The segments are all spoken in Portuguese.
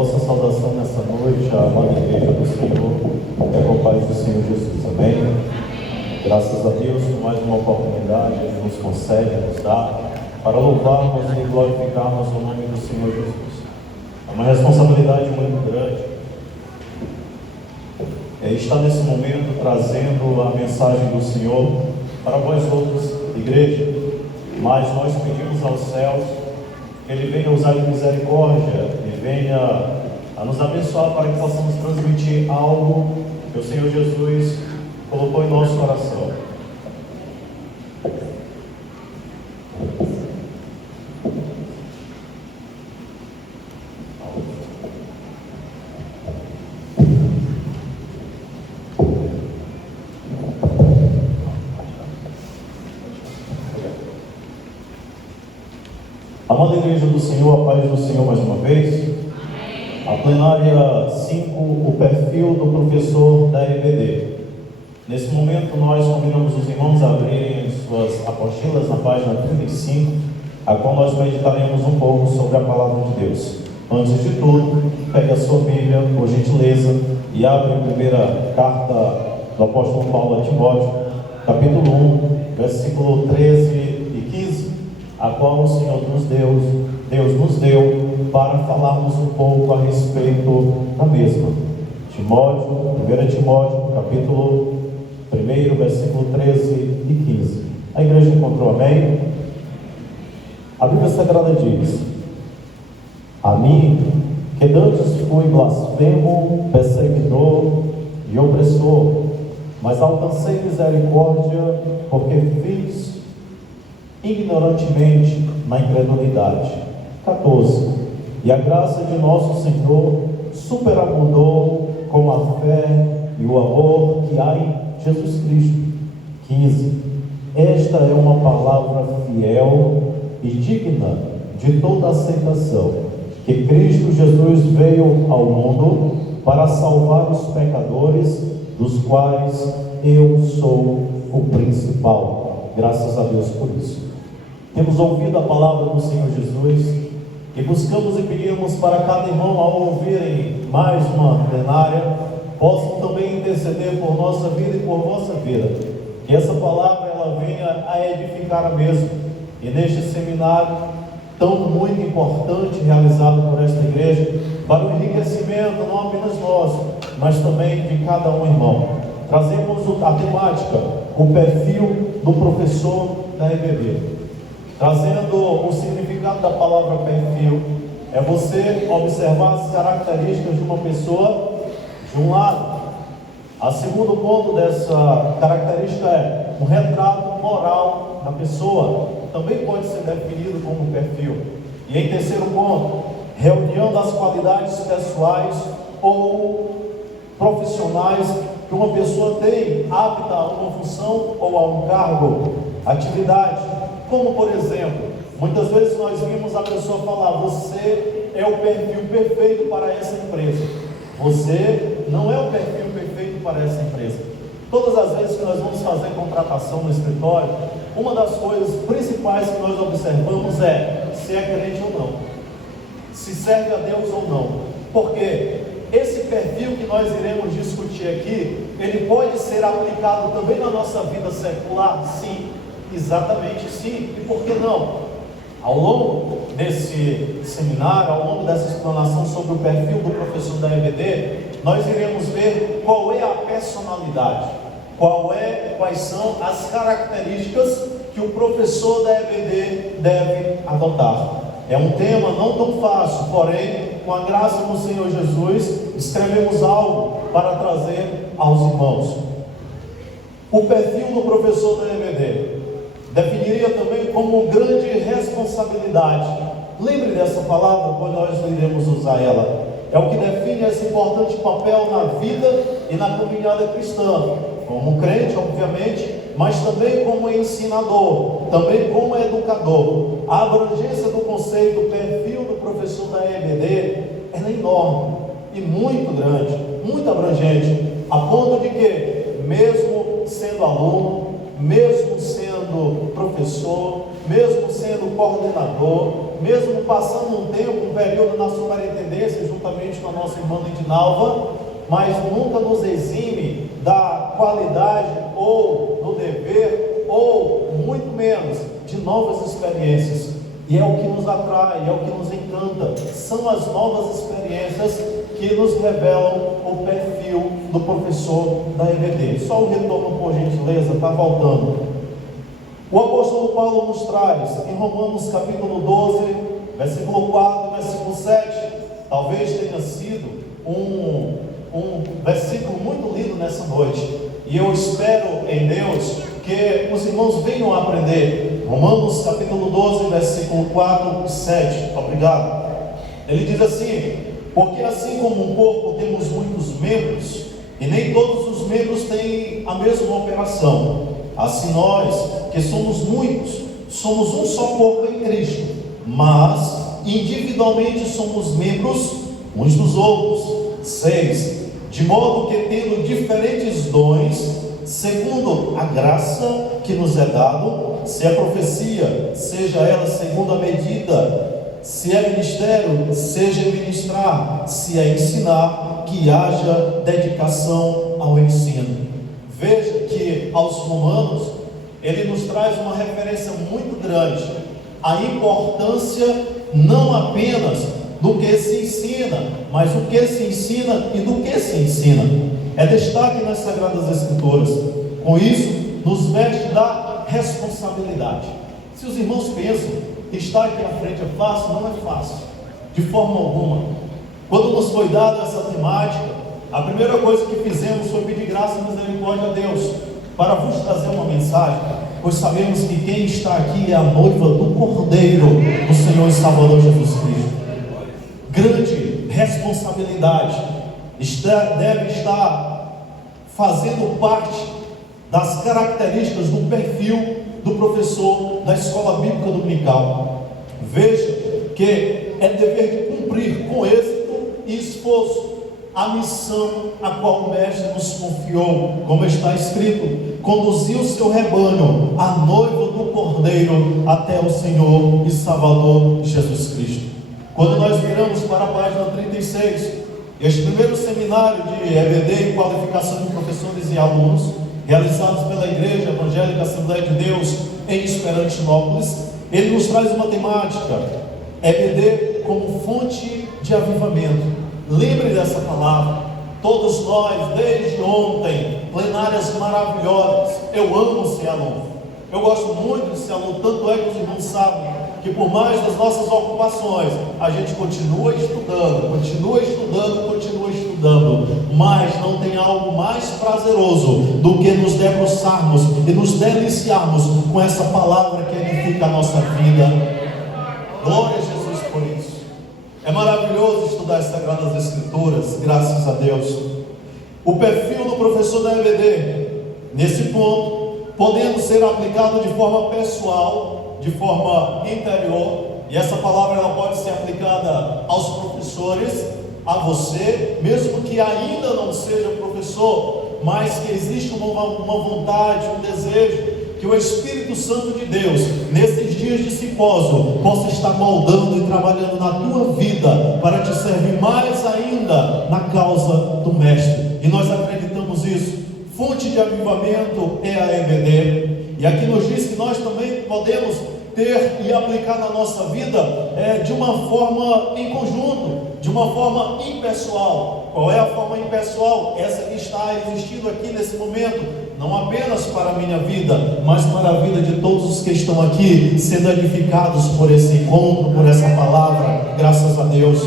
Nossa saudação nessa noite à amada igreja do Senhor, é com a paz do Senhor Jesus, amém? Graças a Deus por mais uma oportunidade que Ele nos concede, nos dá, para louvarmos e glorificarmos o nome do Senhor Jesus. É uma responsabilidade muito grande estar nesse momento trazendo a mensagem do Senhor para vós outros, igreja, mas nós pedimos aos céus que Ele venha usar de misericórdia e venha a nos abençoar para que possamos transmitir algo que o Senhor Jesus colocou em nosso coração. Amada igreja do Senhor, a paz do Senhor mais uma vez. A plenária 5, o perfil do professor da EBD. Nesse momento nós convidamos os irmãos a abrirem suas apostilas na página 35, a qual nós meditaremos um pouco sobre a palavra de Deus. Antes de tudo, pegue a sua Bíblia, por gentileza, e abre a primeira carta do apóstolo Paulo a Timóteo, capítulo 1, versículo 13 e 15, a qual o Senhor Deus nos deu para falarmos um pouco a respeito da mesma. 1 Timóteo, capítulo 1, versículo 13 e 15. A igreja encontrou, amém? A Bíblia Sagrada diz: a mim, que dantes fui blasfemo, perseguidor e opressor, mas alcancei misericórdia, porque fiz ignorantemente na incredulidade. 14. E a graça de nosso Senhor superabundou com a fé e o amor que há em Jesus Cristo. 15. Esta é uma palavra fiel e digna de toda aceitação, que Cristo Jesus veio ao mundo para salvar os pecadores, dos quais eu sou o principal. Graças a Deus por isso. Temos ouvido a palavra do Senhor Jesus e buscamos e pedimos para cada irmão, ao ouvirem mais uma plenária, possam também interceder por nossa vida e por vossa vida. Que essa palavra ela venha a edificar a mesma. E neste seminário tão muito importante realizado por esta igreja, para o enriquecimento não apenas nosso, mas também de cada um irmão. Trazemos a temática, o perfil do professor da EBD. Trazendo o significado da palavra perfil, é você observar as características de uma pessoa de um lado. A segundo ponto dessa característica é um retrato moral da pessoa, também pode ser definido como perfil. E em terceiro ponto, reunião das qualidades pessoais ou profissionais que uma pessoa tem apta a uma função ou a um cargo, atividade. Como, por exemplo, muitas vezes nós vimos a pessoa falar: você é o perfil perfeito para essa empresa. Você não é o perfil perfeito para essa empresa. Todas as vezes que nós vamos fazer contratação no escritório, uma das coisas principais que nós observamos é se é crente ou não, se serve a Deus ou não. Porque esse perfil que nós iremos discutir aqui, ele pode ser aplicado também na nossa vida secular? Sim. Exatamente, sim. E por que não? Ao longo desse seminário, ao longo dessa explanação sobre o perfil do professor da EBD, nós iremos ver qual é a personalidade, quais são as características que o professor da EBD deve adotar. É um tema não tão fácil, porém, com a graça do Senhor Jesus, escrevemos algo para trazer aos irmãos. O perfil do professor da EBD definiria também como grande responsabilidade. Lembre dessa palavra, pois nós iremos usar ela. É o que define esse importante papel na vida e na caminhada cristã, como crente, obviamente, mas também como ensinador, também como educador. A abrangência do conceito, perfil do professor da EBD, ela é enorme e muito grande, muito abrangente, a ponto de que, mesmo sendo aluno, mesmo sendo professor, mesmo sendo coordenador, mesmo passando um tempo, um período na superintendência, juntamente com a nossa irmã Lindinalva, mas nunca nos exime da qualidade ou do dever, ou muito menos, de novas experiências. E é o que nos atrai, é o que nos encanta. São as novas experiências que nos revelam o perfil do professor da EBD. Só um retorno, por gentileza, está faltando. O apóstolo Paulo nos traz, em Romanos capítulo 12, versículo 4, versículo 7, talvez tenha sido um versículo muito lindo nessa noite, e eu espero em Deus que os irmãos venham aprender. Romanos capítulo 12, versículo 4 e 7, obrigado. Ele diz assim: porque assim como um corpo temos muitos membros, e nem todos os membros têm a mesma operação, assim nós, que somos muitos, somos um só corpo em Cristo, mas individualmente somos membros uns dos outros. 6. De modo que, tendo diferentes dons, segundo a graça que nos é dado, se é profecia, seja ela segundo a medida, se é ministério, seja ministrar, se é ensinar, que haja dedicação ao ensino. Veja que aos Romanos, ele nos traz uma referência muito grande, a importância não apenas do que se ensina, mas do que se ensina e do que se ensina. É destaque nas Sagradas Escrituras. Com isso, nos veste da responsabilidade. Se os irmãos pensam que estar aqui à frente é fácil, não é fácil, de forma alguma. Quando nos foi dada essa temática, a primeira coisa que fizemos foi pedir graça e misericórdia a Deus, para vos trazer uma mensagem, pois sabemos que quem está aqui é a noiva do Cordeiro, do Senhor e Salvador Jesus Cristo. Grande responsabilidade, deve estar fazendo parte das características do perfil do professor da escola bíblica dominical. Veja que é dever de cumprir com êxito e esforço a missão a qual o mestre nos confiou, como está escrito: conduzir o seu rebanho, a noiva do Cordeiro, até o Senhor e Salvador Jesus Cristo. Quando nós viramos para a página 36, este primeiro seminário de EBD, qualificação de professores e alunos, realizados pela Igreja Evangélica Assembleia de Deus em Esperantinópolis, ele nos traz uma temática: EBD como fonte de avivamento. Lembre dessa palavra. Todos nós, desde ontem, plenárias maravilhosas. Eu amo ser aluno, eu gosto muito de ser aluno, tanto é que os irmãos sabem que por mais das nossas ocupações, a gente continua estudando, mas não tem algo mais prazeroso do que nos debruçarmos e nos deliciarmos com essa palavra que edifica a nossa vida. Glória a Jesus por isso. É maravilhoso estudar as Sagradas Escrituras, graças a Deus. O perfil do professor da EBD, nesse ponto, podendo ser aplicado de forma pessoal, de forma interior, e essa palavra ela pode ser aplicada aos professores, a você, mesmo que ainda não seja professor, mas que existe uma vontade, um desejo, que o Espírito Santo de Deus, nesses dias de simpósio, possa estar moldando e trabalhando na tua vida, para te servir mais ainda na causa do Mestre, e nós acreditamos isso. Fonte de avivamento é a EBD, e aqui nos diz que nós também podemos ter e aplicar na nossa vida de uma forma em conjunto, de uma forma impessoal. Qual é a forma impessoal? Essa que está existindo aqui nesse momento, não apenas para a minha vida, mas para a vida de todos os que estão aqui, sendo edificados por esse encontro, por essa palavra, graças a Deus.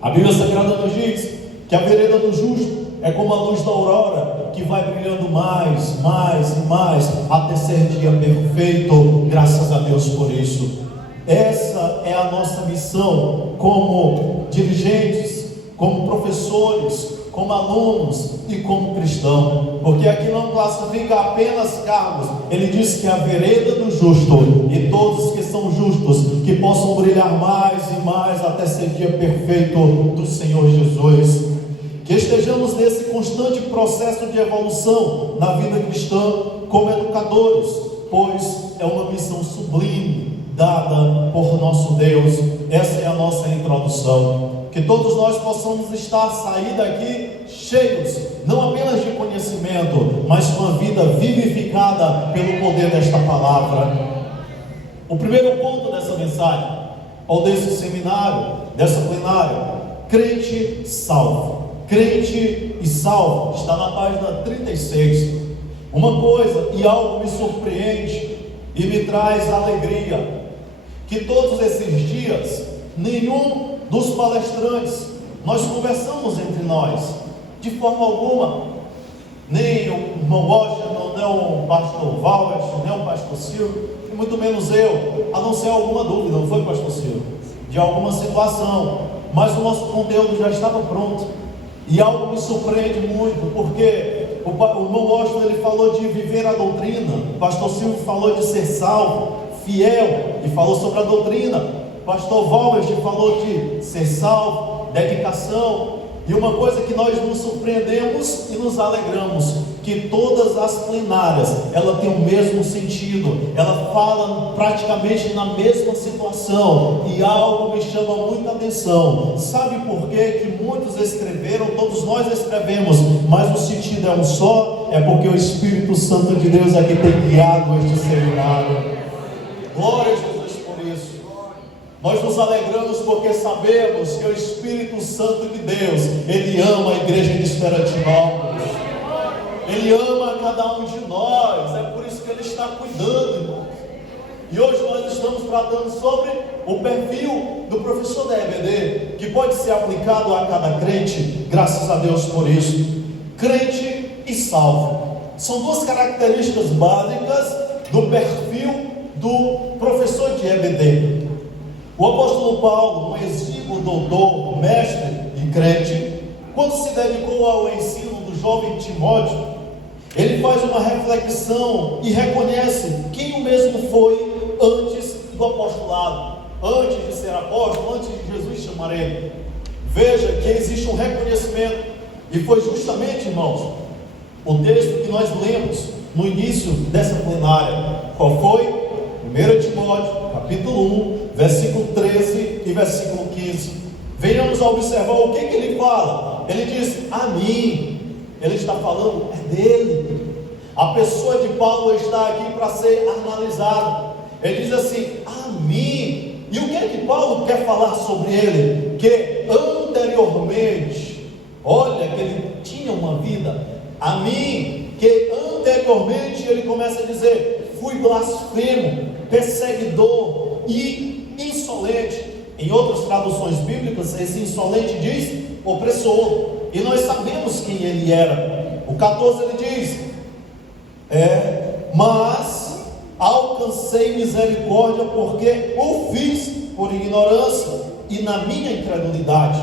A Bíblia Sagrada nos diz que a vereda do justo é como a luz da aurora, que vai brilhando mais e mais, até ser dia perfeito. Graças a Deus por isso. Essa é a nossa missão como dirigentes, como professores, como alunos e como cristão, porque aqui não classifica apenas cargos. Ele diz que a vereda do justo, e todos que são justos, que possam brilhar mais e mais, até ser dia perfeito do Senhor Jesus. Que estejamos nesse constante processo de evolução na vida cristã como educadores, pois é uma missão sublime, dada por nosso Deus. Essa é a nossa introdução. Que todos nós possamos sair daqui cheios, não apenas de conhecimento, mas com a vida vivificada pelo poder desta palavra. O primeiro ponto dessa mensagem, ou desse seminário, dessa plenária: crente salvo. Crente e salvo, está na página 36. Uma coisa e algo me surpreende e me traz alegria, que todos esses dias, nenhum dos palestrantes, nós conversamos entre nós, de forma alguma, nem o irmão Washington, nem o pastor Valvers, nem o pastor Silvio, e muito menos eu, a não ser alguma dúvida, não foi, pastor Silvio? De alguma situação, mas o nosso conteúdo já estava pronto, e algo me surpreende muito, porque o irmão Washington, ele falou de viver a doutrina, o pastor Silvio falou de ser salvo, fiel, e falou sobre a doutrina, o pastor Valvers falou de ser salvo, dedicação. E uma coisa que nós nos surpreendemos e nos alegramos, que todas as plenárias, ela tem o mesmo sentido, ela fala praticamente na mesma situação, e algo me chama muita atenção. Sabe por quê? Que muitos escreveram, todos nós escrevemos, mas o sentido é um só, é porque o Espírito Santo de Deus é que tem guiado este seminário. Glória a Jesus por isso. Nós nos alegramos porque sabemos que o Espírito Santo de Deus, Ele ama a igreja de Esperantinópolis, Ele ama cada um de nós, é por isso que Ele está cuidando, irmãos. E hoje nós estamos tratando sobre o perfil do professor da EBD, que pode ser aplicado a cada crente, graças a Deus por isso. Crente e salvo, são duas características básicas do perfil do professor de EBD. O apóstolo Paulo, um exíguo doutor, mestre e crente, quando se dedicou ao ensino do jovem Timóteo, ele faz uma reflexão e reconhece quem o mesmo foi antes do apostolado, antes de ser apóstolo, antes de Jesus chamar ele. Veja que existe um reconhecimento, e foi justamente, irmãos, o texto que nós lemos no início dessa plenária. Qual foi? 1 Timóteo, capítulo 1, versículo 13 e versículo 15. Venhamos a observar o que ele fala. Ele diz: a mim. Ele está falando, é dele. A pessoa de Paulo está aqui para ser analisada. Ele diz assim: a mim. E o que é que Paulo quer falar sobre ele? Que anteriormente, olha que ele tinha uma vida. A mim, que anteriormente, ele começa a dizer: fui blasfemo, perseguidor e insolente. Em outras traduções bíblicas, esse insolente diz opressor, e nós sabemos quem ele era. O 14 ele diz: mas alcancei misericórdia, porque o fiz por ignorância e na minha incredulidade.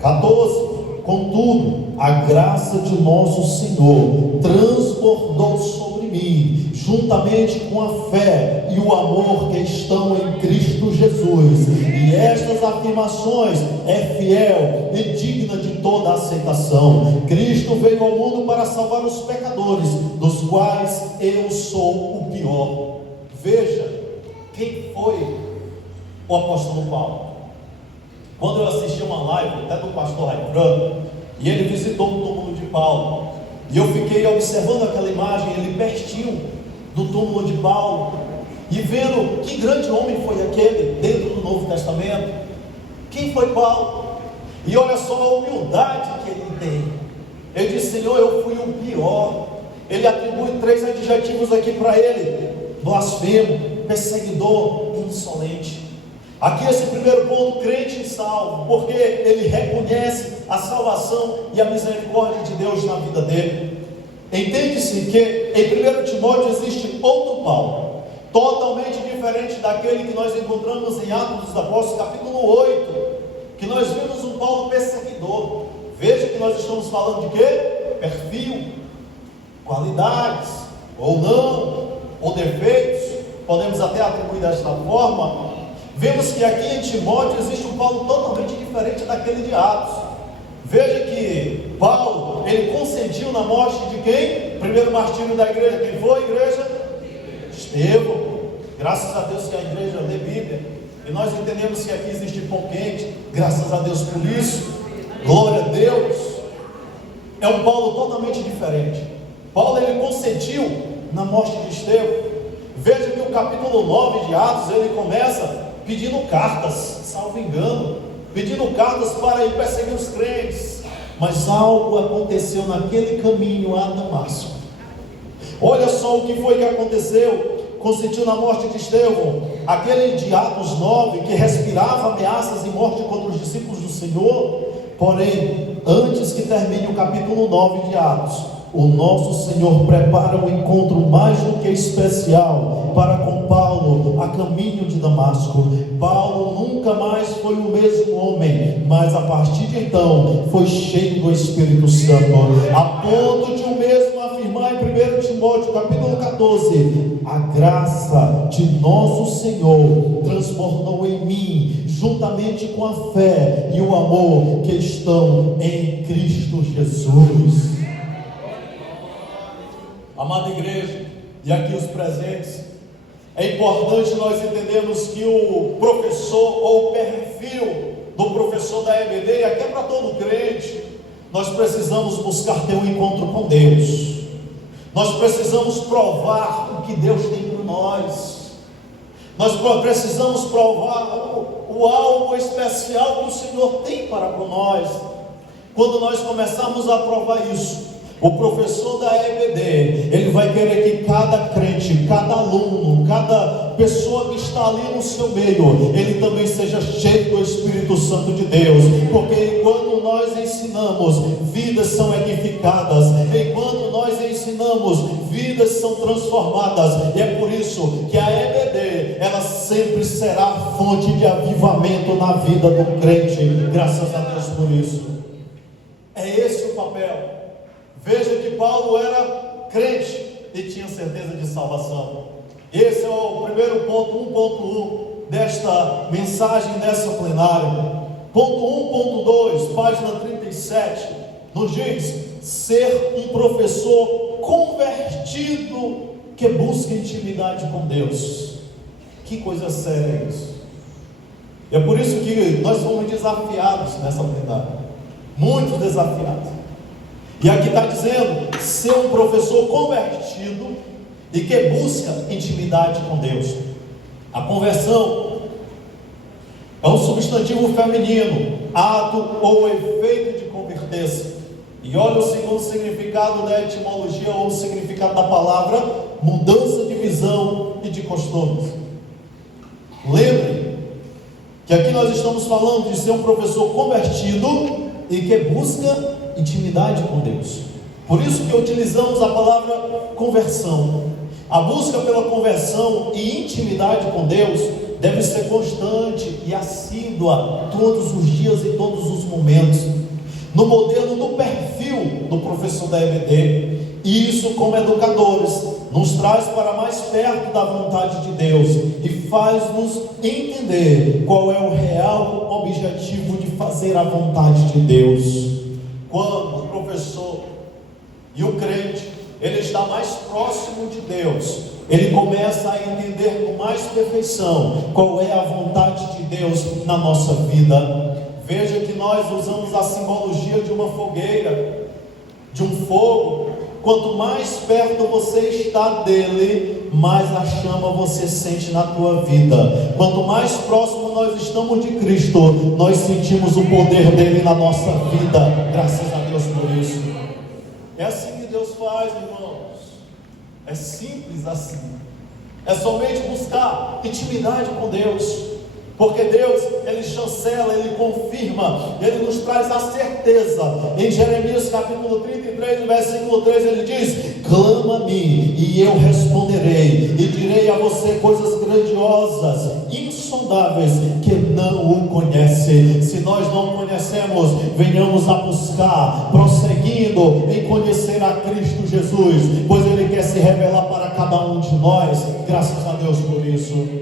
14: contudo, a graça de nosso Senhor transbordou sobre mim, juntamente com a fé e o amor que estão em Cristo Jesus, e estas afirmações é fiel e digna de toda aceitação. Cristo veio ao mundo para salvar os pecadores, dos quais eu sou o pior. Veja quem foi o apóstolo Paulo. Quando eu assisti uma live até do pastor Raimundo, e ele visitou o túmulo de Paulo, e eu fiquei observando aquela imagem, ele pertinho do túmulo de Paulo, e vendo que grande homem foi aquele dentro do Novo Testamento. Quem foi Paulo? E olha só a humildade que ele tem. Ele diz: Senhor, eu fui o pior. Ele atribui 3 adjetivos aqui para ele: blasfemo, perseguidor e insolente. Aqui esse primeiro ponto, crente e salvo, porque ele reconhece a salvação e a misericórdia de Deus na vida dele. Entende-se que em 1 Timóteo existe outro Paulo, totalmente diferente daquele que nós encontramos em Atos dos Apóstolos, capítulo 8, que nós vimos um Paulo perseguidor. Veja que nós estamos falando de quê? Perfil, qualidades, ou não, ou defeitos, podemos até atribuir desta forma. Vemos que aqui em Timóteo existe um Paulo totalmente diferente daquele de Atos. Veja que Paulo, ele consentiu na morte de quem? Primeiro martírio da igreja, quem foi, igreja? Estevão. Graças a Deus que a igreja lê Bíblia, e nós entendemos que aqui existe pão quente, graças a Deus por isso, glória a Deus. É um Paulo totalmente diferente. Paulo, ele consentiu na morte de Estevão. Veja que o capítulo 9 de Atos, ele começa pedindo cartas, salvo engano, pedindo cartas para ir perseguir os crentes. Mas algo aconteceu naquele caminho a Damasco. Olha só o que foi que aconteceu. Consentiu na morte de Estevão, aquele de Atos 9, que respirava ameaças e morte contra os discípulos do Senhor. Porém, antes que termine o capítulo 9 de Atos, o nosso Senhor prepara um encontro mais do que especial para com Paulo a caminho de Damasco. Paulo nunca mais foi o mesmo homem, mas a partir de então foi cheio do Espírito Santo, a ponto de o mesmo afirmar em 1 Timóteo capítulo 14: a graça de nosso Senhor transbordou em mim, juntamente com a fé e o amor que estão em Cristo Jesus. Amada igreja, e aqui os presentes, é importante nós entendermos que o professor, ou o perfil do professor da EBD, e aqui é para todo crente, nós precisamos buscar ter um encontro com Deus. Nós precisamos provar o que Deus tem por nós. Nós precisamos provar o algo especial que o Senhor tem para nós. Quando nós começarmos a provar isso, o professor da EBD, ele vai querer que cada crente, cada aluno, cada pessoa que está ali no seu meio, ele também seja cheio do Espírito Santo de Deus, porque quando nós ensinamos, vidas são edificadas, enquanto nós ensinamos, vidas são transformadas, e é por isso que a EBD, ela sempre será fonte de avivamento na vida do crente, graças a Deus por isso. É esse o papel. Veja que Paulo era crente e tinha certeza de salvação. Esse é o primeiro ponto, 1.1 desta mensagem dessa plenária. Ponto 1.2, página 37, nos diz: ser um professor convertido que busca intimidade com Deus. Que coisa séria isso. E é por isso que nós fomos desafiados nessa plenária, muito desafiados. E aqui está dizendo, ser um professor convertido e que busca intimidade com Deus. A conversão é um substantivo feminino, ato ou efeito de converter-se. E olha o segundo significado da etimologia, ou o significado da palavra: mudança de visão e de costumes. Lembre que aqui nós estamos falando de ser um professor convertido e que busca intimidade com Deus. Por isso que utilizamos a palavra conversão. A busca pela conversão e intimidade com Deus deve ser constante e assídua todos os dias e todos os momentos, no modelo do perfil do professor da EBD. E isso, como educadores, nos traz para mais perto da vontade de Deus e faz-nos entender qual é o real objetivo de fazer a vontade de Deus. Quando o professor e o crente, ele está mais próximo de Deus, ele começa a entender com mais perfeição qual é a vontade de Deus na nossa vida. Veja que nós usamos a simbologia de uma fogueira, de um fogo. Quanto mais perto você está dele, mais a chama você sente na tua vida. Quanto mais próximo nós estamos de Cristo, nós sentimos o poder dele na nossa vida. Graças a Deus por isso. É assim que Deus faz, irmãos. É simples assim. É somente buscar intimidade com Deus. Porque Deus, Ele chancela, Ele confirma, Ele nos traz a certeza. Em Jeremias capítulo 33, versículo 3, Ele diz: clama-me e eu responderei, e direi a você coisas grandiosas, insondáveis, que não o conhece. Se nós não conhecemos, venhamos a buscar, prosseguindo em conhecer a Cristo Jesus, pois Ele quer se revelar para cada um de nós. Graças a Deus por isso.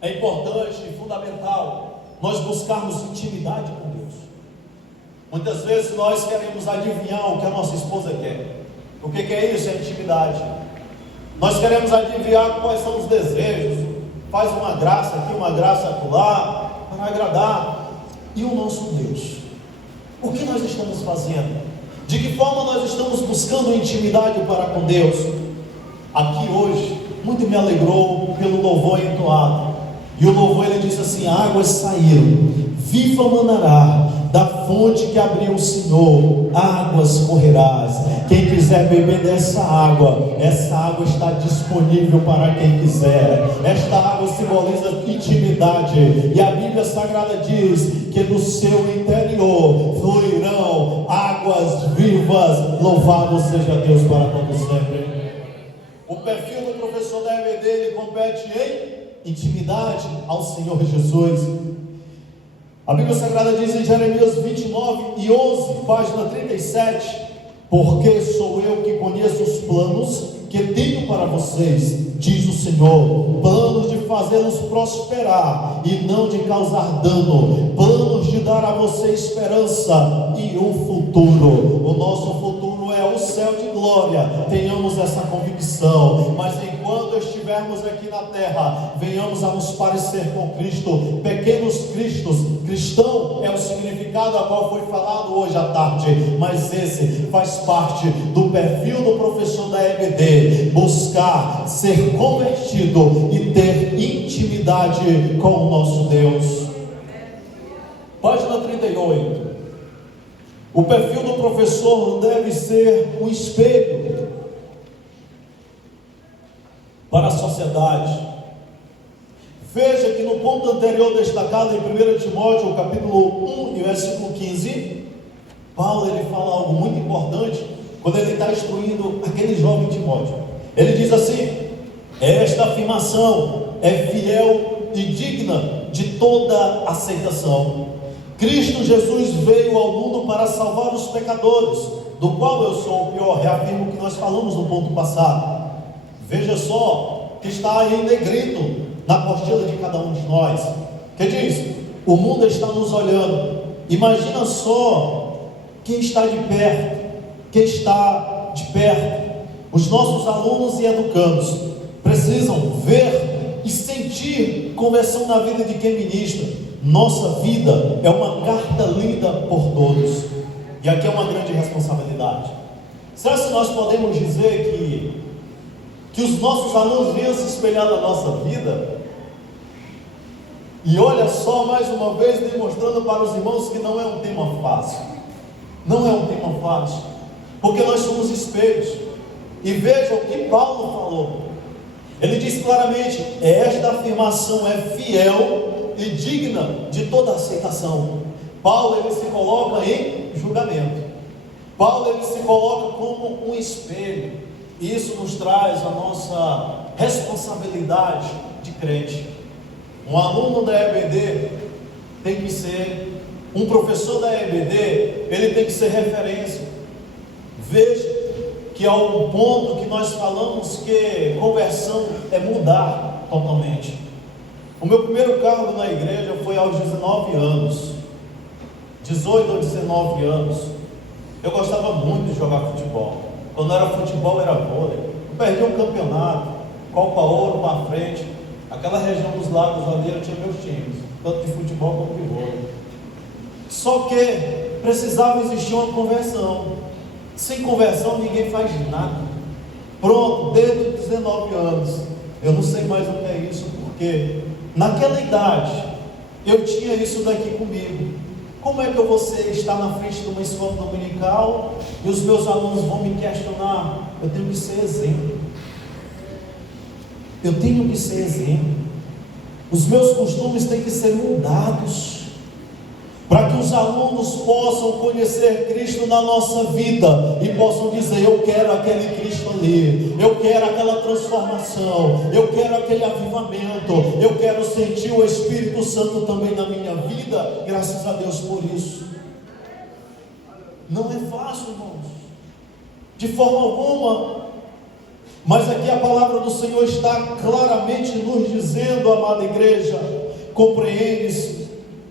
É importante e fundamental nós buscarmos intimidade com Deus. Muitas vezes nós queremos adivinhar o que a nossa esposa quer. O que é isso? É intimidade. Nós queremos adivinhar quais são os desejos, faz uma graça aqui, uma graça acolá, para agradar. E o nosso Deus? O que nós estamos fazendo? De que forma nós estamos buscando intimidade para com Deus? Aqui hoje, muito me alegrou pelo louvor entoado. E o louvor, ele disse assim: águas saíram, viva manará, da fonte que abriu o Senhor, águas correrás. Quem quiser beber dessa água, essa água está disponível para quem quiser. Esta água simboliza intimidade, e a Bíblia Sagrada diz que do seu interior fluirão águas vivas. Louvado seja Deus para todo sempre. O perfil do professor da EBD, ele compete em intimidade ao Senhor Jesus. A Bíblia Sagrada diz em Jeremias 29:11, página 37: porque sou eu que conheço os planos que tenho para vocês, diz o Senhor, planos de fazê-los prosperar e não de causar dano, planos de dar a você esperança e um futuro. O nosso futuro é o céu de glória, tenhamos essa convicção. Mas enquanto estivermos aqui na terra, venhamos a nos parecer com Cristo, pequenos cristos. Cristão é o significado a qual foi falado hoje à tarde, mas esse faz parte do perfil do professor da EBD: buscar ser convertido e ter intimidade com o nosso Deus. Página 38. O perfil do professor deve ser um espelho para a sociedade. Veja que no ponto anterior destacado em 1 Timóteo, capítulo 1 e versículo 15, Paulo ele fala algo muito importante quando ele está instruindo aquele jovem Timóteo. Ele diz assim: esta afirmação é fiel e digna de toda aceitação. Cristo Jesus veio ao mundo para salvar os pecadores, do qual eu sou o pior. Reafirmo o que nós falamos no ponto passado. Veja só que está aí negrito na apostila de cada um de nós, que diz: o mundo está nos olhando. Imagina só quem está de perto, os nossos alunos e educandos precisam ver e sentir conversão na vida de quem ministra. Nossa vida é uma carta lida por todos, e aqui é uma grande responsabilidade. Será que nós podemos dizer que os nossos alunos venham se espelhar na nossa vida? E olha só, mais uma vez demonstrando para os irmãos que não é um tema fácil. Não é um tema fácil, porque nós somos espelhos. E veja o que Paulo falou. Ele diz claramente: esta afirmação é fiel e digna de toda aceitação. Paulo ele se coloca em julgamento. Paulo ele se coloca como um espelho. E isso nos traz a nossa responsabilidade de crente. Um aluno da EBD tem que ser, um professor da EBD, ele tem que ser referência. Veja que há um ponto que nós falamos que conversão é mudar totalmente. O meu primeiro cargo na igreja foi aos 19 anos, 18 ou 19 anos. Eu gostava muito de jogar futebol. Quando era futebol era vôlei. Eu perdi um campeonato, Copa Ouro para frente. Aquela região dos lagos ali eu tinha meus times, tanto de futebol quanto de vôlei. Só que precisava existir uma conversão. Sem conversão ninguém faz nada. Pronto, desde os 19 anos. Eu não sei mais o que é isso, porque naquela idade eu tinha isso daqui comigo. Como é que eu vou estar na frente de uma escola dominical e os meus alunos vão me questionar? Eu tenho que ser exemplo. Eu tenho que ser exemplo. Os meus costumes têm que ser mudados, para que os alunos possam conhecer Cristo na nossa vida e possam dizer: eu quero aquele Cristo ali, eu quero aquela transformação, eu quero aquele avivamento, eu quero sentir o Espírito Santo também na minha vida. Graças a Deus por isso. Não é fácil, irmãos, de forma alguma. Mas aqui a palavra do Senhor está claramente nos dizendo, amada igreja, compreendes?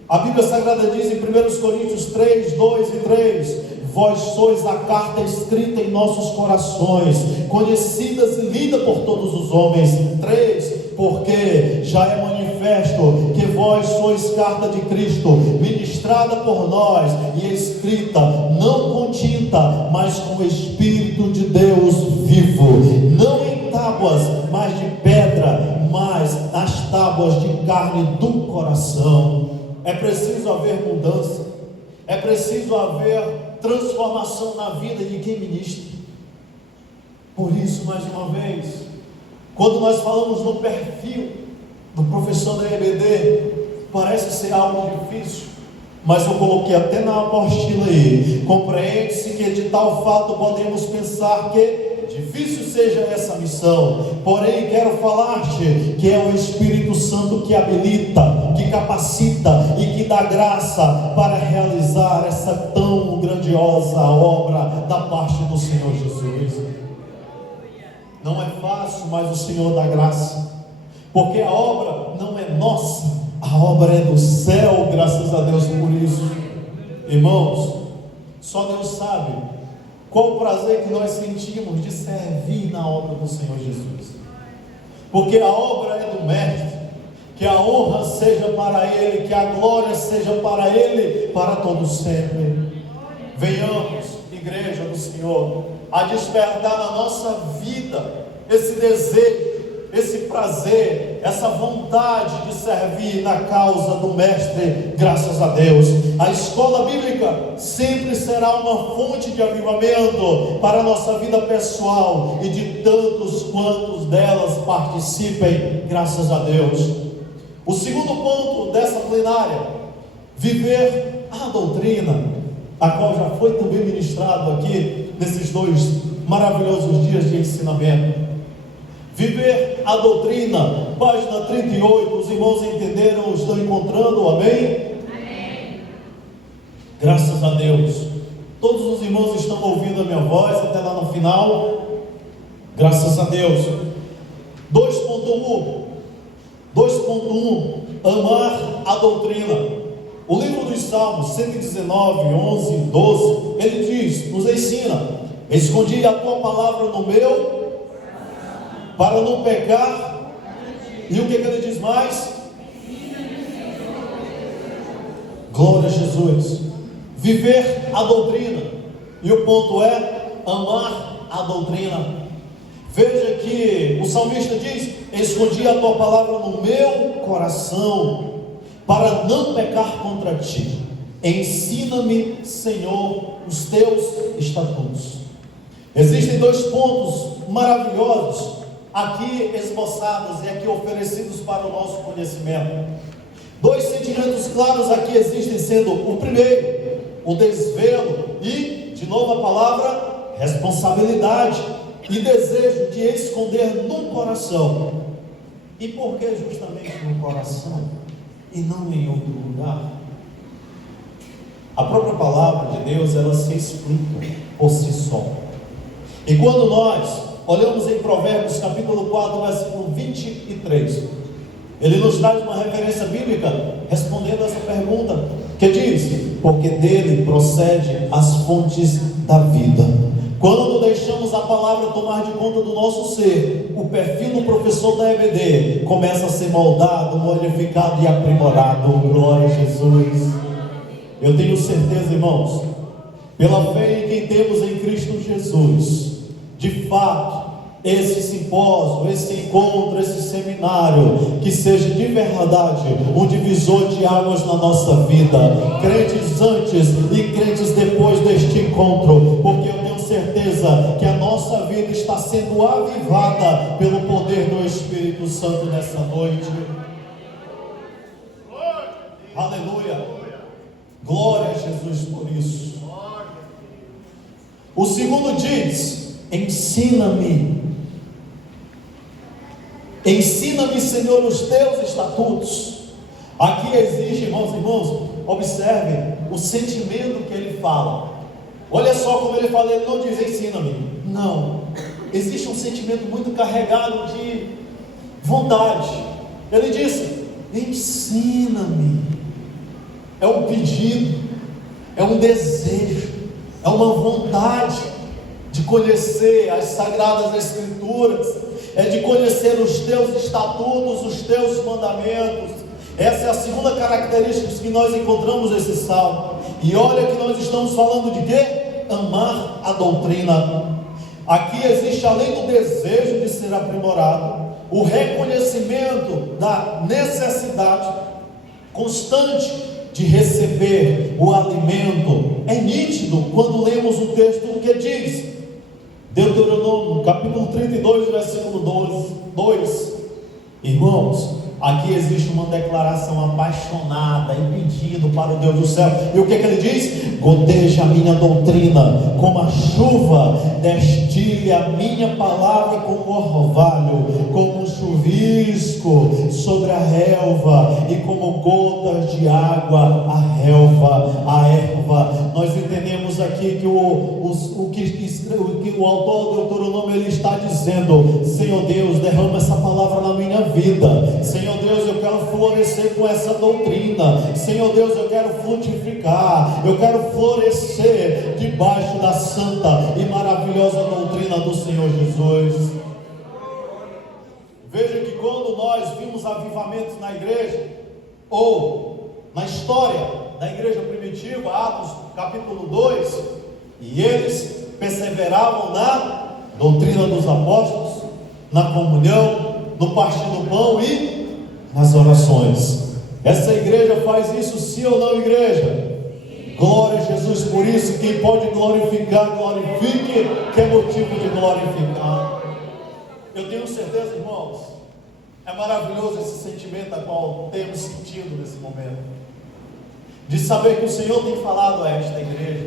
A Bíblia Sagrada diz em 1 Coríntios 3, 2 e 3: vós sois a carta escrita em nossos corações, conhecidas e lida por todos os homens. 3, porque já é manifesto que vós sois carta de Cristo, ministrada por nós e escrita, não com tinta, mas com o Espírito de Deus vivo, não em tábuas, mas de pedra, mas nas tábuas de carne do coração. É preciso haver mudança, é preciso haver transformação na vida de quem ministra. Por isso, mais uma vez, quando nós falamos no perfil do professor da EBD, parece ser algo difícil, mas eu coloquei até na apostila aí: compreende-se que de tal fato podemos pensar que difícil seja essa missão, porém quero falar-te que é o Espírito Santo que habilita, que capacita e que dá graça para realizar essa tão grandiosa obra da parte do Senhor Jesus. Não é fácil, mas o Senhor dá graça, porque a obra não é nossa, a obra é do céu, graças a Deus por isso. Irmãos, só Deus sabe qual o prazer que nós sentimos de servir na obra do Senhor Jesus, porque a obra é do Mestre. Que a honra seja para Ele, que a glória seja para Ele, para todos sempre. Venhamos, igreja do Senhor, a despertar na nossa vida esse desejo, esse prazer, essa vontade de servir na causa do Mestre, graças a Deus. A escola bíblica sempre será uma fonte de avivamento para a nossa vida pessoal e de tantos quantos delas participem, graças a Deus. O segundo ponto dessa plenária: viver a doutrina, a qual já foi também ministrado aqui nesses 2 maravilhosos dias de ensinamento. Viver a doutrina, página 38, os irmãos entenderam, estão encontrando, amém? Amém. Graças a Deus, todos os irmãos estão ouvindo a minha voz até lá no final, graças a Deus. 2.1, amar a doutrina. O livro dos Salmos 119, 11, 12, ele diz, nos ensina: escondi a tua palavra no meu para não pecar. E o que ele diz mais? Glória a Jesus. Viver a doutrina. E o ponto é amar a doutrina. Veja que o salmista diz: escondi a tua palavra no meu coração para não pecar contra ti. Ensina-me, Senhor, os teus estatutos. Existem 2 pontos maravilhosos aqui esboçados e aqui oferecidos para o nosso conhecimento. 2 sentimentos claros aqui existem, sendo o primeiro, o desvelo, e, de novo a palavra, responsabilidade e desejo de esconder no coração. E por que justamente no coração e não em outro lugar? A própria palavra de Deus, ela se explica por si só. E quando nós olhamos em Provérbios capítulo 4, versículo 23, ele nos traz uma referência bíblica respondendo essa pergunta, que diz: porque dele procede as fontes da vida. Quando deixamos a palavra tomar de conta do nosso ser, o perfil do professor da EBD começa a ser moldado, modificado e aprimorado. Glória a Jesus. Eu tenho certeza, irmãos, pela fé em quem temos em Cristo Jesus, de fato, esse simpósio, esse encontro, esse seminário, que seja de verdade um divisor de águas na nossa vida, crentes antes e crentes depois deste encontro, porque eu tenho certeza que a nossa vida está sendo avivada pelo poder do Espírito Santo nessa noite. Aleluia, glória a Jesus por isso. O segundo diz: ensina-me, Senhor, os teus estatutos. Aqui existe, irmãos, observem o sentimento que ele fala. Olha só como ele fala, ele não diz ensina-me, não, existe um sentimento muito carregado de vontade. Ele disse: ensina-me. É um pedido, é um desejo, é é uma vontade de conhecer as Sagradas Escrituras, é de conhecer os teus estatutos, os teus mandamentos. Essa é a segunda característica que nós encontramos nesse salmo. E olha que nós estamos falando de quê? Amar a doutrina. Aqui existe, além do desejo de ser aprimorado, o reconhecimento da necessidade constante de receber o alimento. É nítido quando lemos o texto que diz, Deuteronômio, capítulo 32, versículo 2. Irmãos, aqui existe uma declaração apaixonada e pedido para o Deus do céu. E o que ele diz? Goteja a minha doutrina como a chuva, destile a minha palavra como orvalho, como um chuvisco sobre a relva, e como gotas de água a erva. Nós entendemos aqui que o autor do Deuteronômio ele está dizendo: Senhor Deus, derrama essa palavra na minha vida. Senhor Deus, eu quero florescer com essa doutrina. Senhor Deus, eu quero frutificar, eu quero florescer debaixo da santa e maravilhosa doutrina do Senhor Jesus. Veja que quando nós vimos avivamentos na igreja, ou na história da igreja primitiva, Atos capítulo 2, e eles perseveravam na doutrina dos apóstolos, na comunhão, no partir do pão e nas orações. Essa igreja faz isso, sim ou não, igreja? Glória a Jesus. Por isso, quem pode glorificar, glorifique, que é motivo de glorificar. Eu tenho certeza, irmãos, é maravilhoso esse sentimento a qual temos sentido nesse momento, de saber que o Senhor tem falado a esta igreja,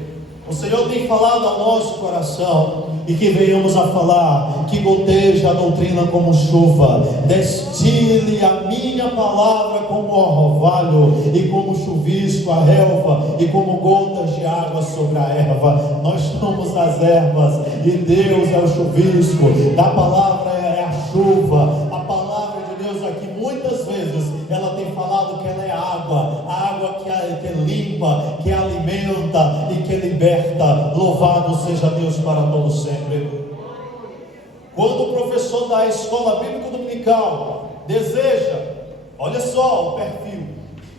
o Senhor tem falado ao nosso coração, e que venhamos a falar, que goteja a doutrina como chuva, destile a minha palavra como orvalho, e como chuvisco a relva, e como gotas de água sobre a erva. Nós somos as ervas, e Deus é o chuvisco, a palavra é a chuva. A palavra de Deus aqui, muitas vezes, ela tem falado que ela é água, a água que é limpa, que alimenta e que liberta. Louvado seja Deus para todo sempre. Quando o professor da escola bíblica dominical deseja, olha só o perfil: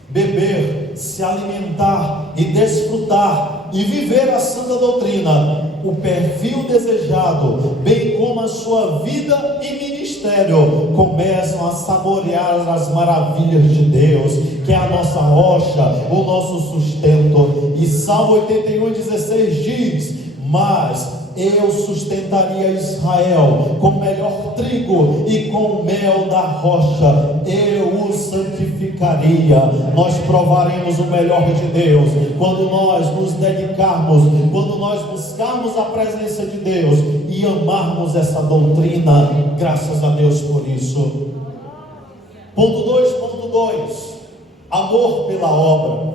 beber, se alimentar e desfrutar e viver a santa doutrina, o perfil desejado, bem como a sua vida e ministério, começam a saborear as maravilhas de Deus, que é a nossa rocha, o nosso sustento. E Salmo 81:16 diz: mas eu sustentaria Israel com melhor trigo e com o mel da rocha, eu o santificaria. Nós provaremos o melhor de Deus quando nós nos dedicarmos, quando nós buscarmos a presença de Deus e amarmos essa doutrina. Graças a Deus por isso. Ponto 2, amor pela obra.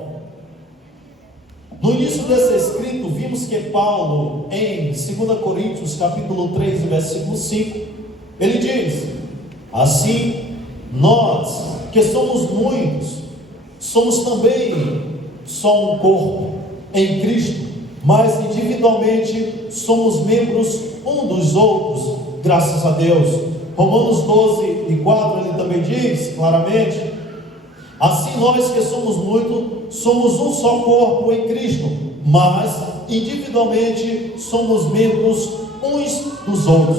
No início desse escrito, vimos que Paulo, em 2 Coríntios, capítulo 3, versículo 5, ele diz: assim, nós, que somos muitos, somos também só um corpo em Cristo, mas individualmente somos membros um dos outros, graças a Deus. Romanos 12:4, ele também diz claramente: assim, nós que somos muitos, somos um só corpo em Cristo, mas individualmente somos membros uns dos outros.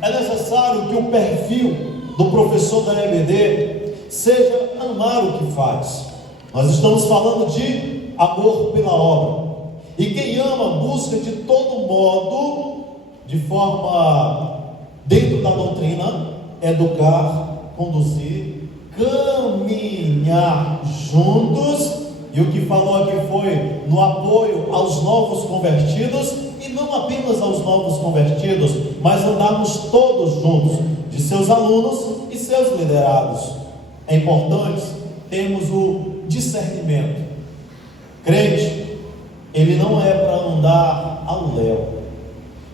É necessário que o perfil do professor da EBD seja amar o que faz. Nós estamos falando de amor pela obra. E quem ama busca de todo modo, de forma dentro da doutrina, educar, conduzir, caminhar juntos. E o que falou aqui foi no apoio aos novos convertidos, e não apenas aos novos convertidos, mas andarmos todos juntos, de seus alunos e seus liderados. É importante termos o discernimento. Crente, ele não é para andar ao léu.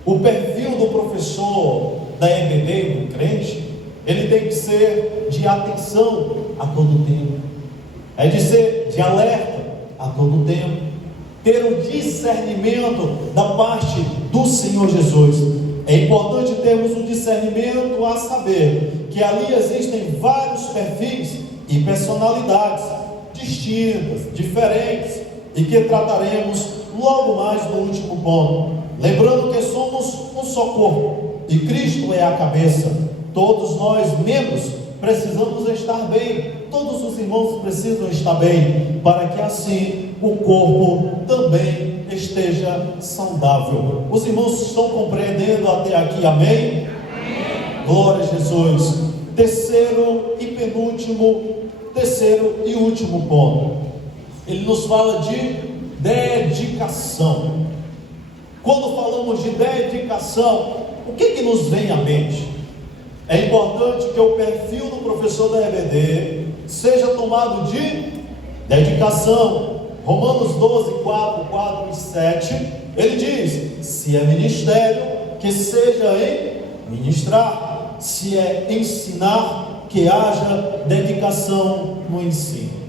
O perfil do professor da EBD, do crente, ele tem que ser de atenção a todo tempo, é de ser de alerta a todo tempo, ter o discernimento da parte do Senhor Jesus. É importante termos um discernimento a saber que ali existem vários perfis e personalidades distintas, diferentes, e que trataremos logo mais no último ponto. Lembrando que somos um só corpo e Cristo é a cabeça. Todos nós, membros, precisamos estar bem. Todos os irmãos precisam estar bem, para que assim o corpo também esteja saudável. Os irmãos estão compreendendo até aqui, amém? Amém. Glória a Jesus. Terceiro e último ponto. Ele nos fala de dedicação. Quando falamos de dedicação, o que nos vem à mente? É importante que o perfil do professor da EBD seja tomado de dedicação. Romanos 12, 4 e 7, ele diz: se é ministério, que seja em ministrar; se é ensinar, que haja dedicação no ensino.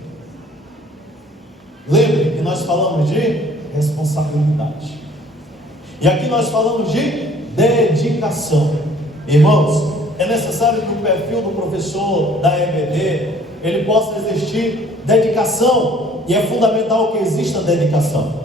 Lembre que nós falamos de responsabilidade, e aqui nós falamos de dedicação. Irmãos, é necessário que o perfil do professor da EBD, ele possa existir dedicação, e é fundamental que exista dedicação.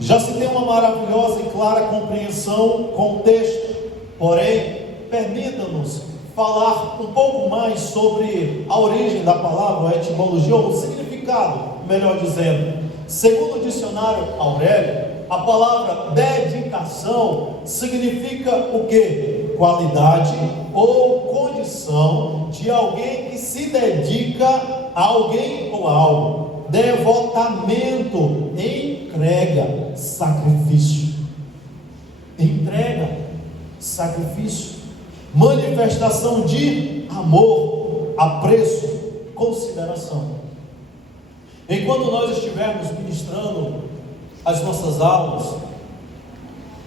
Já se tem uma maravilhosa e clara compreensão com o texto, porém, permita-nos falar um pouco mais sobre a origem da palavra, a etimologia, ou o significado, melhor dizendo. Segundo o dicionário Aurélio, a palavra dedicação significa o quê? Qualidade ou condição de alguém que se dedica a alguém ou a algo. Devotamento, entrega, sacrifício. Entrega, sacrifício. Manifestação de amor, apreço, consideração. Enquanto nós estivermos ministrando as nossas aulas,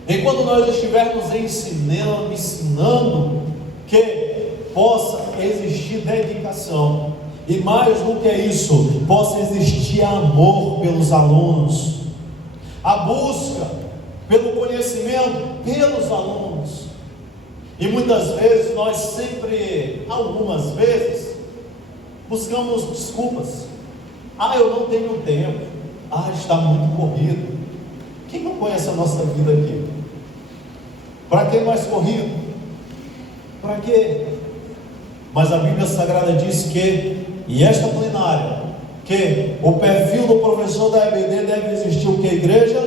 enquanto nós estivermos ensinando, que possa existir dedicação, e mais do que isso, possa existir amor pelos alunos, a busca pelo conhecimento pelos alunos. E muitas vezes algumas vezes, buscamos desculpas. Eu não tenho tempo. Está muito corrido. Quem não conhece a nossa vida aqui? Para que mais corrido? Para quê? Mas a Bíblia Sagrada diz que, e esta plenária, que o perfil do professor da EBD deve existir o que, igreja?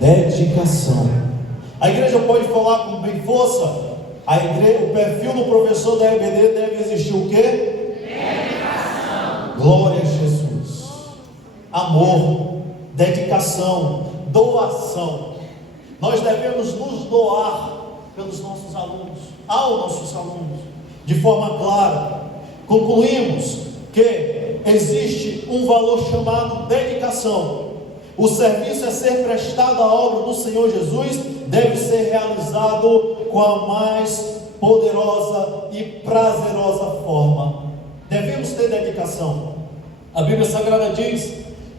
Dedicação. A igreja pode falar com bem força. O perfil do professor da EBD deve existir o quê? Dedicação. Glória a Jesus. Amor, dedicação, doação. Nós devemos nos doar pelos nossos alunos, aos nossos alunos, de forma clara. Concluímos que existe um valor chamado dedicação. O serviço a ser prestado à obra do Senhor Jesus deve ser realizado com a mais poderosa e prazerosa forma. Devemos ter dedicação. A Bíblia Sagrada diz: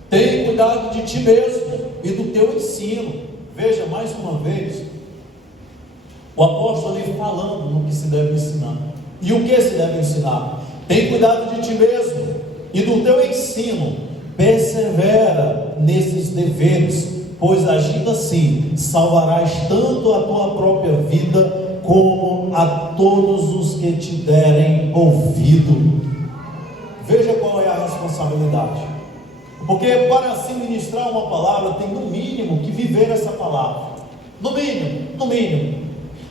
tenha cuidado de ti mesmo e do teu ensino. Veja, mais uma vez, o apóstolo ali falando no que se deve ensinar. E o que se deve ensinar? Tem cuidado de ti mesmo e do teu ensino. Persevera nesses deveres, pois agindo assim, salvarás tanto a tua própria vida, como a todos os que te derem ouvido. Veja qual é a responsabilidade. Porque para se ministrar uma palavra, tem no mínimo que viver essa palavra. No mínimo.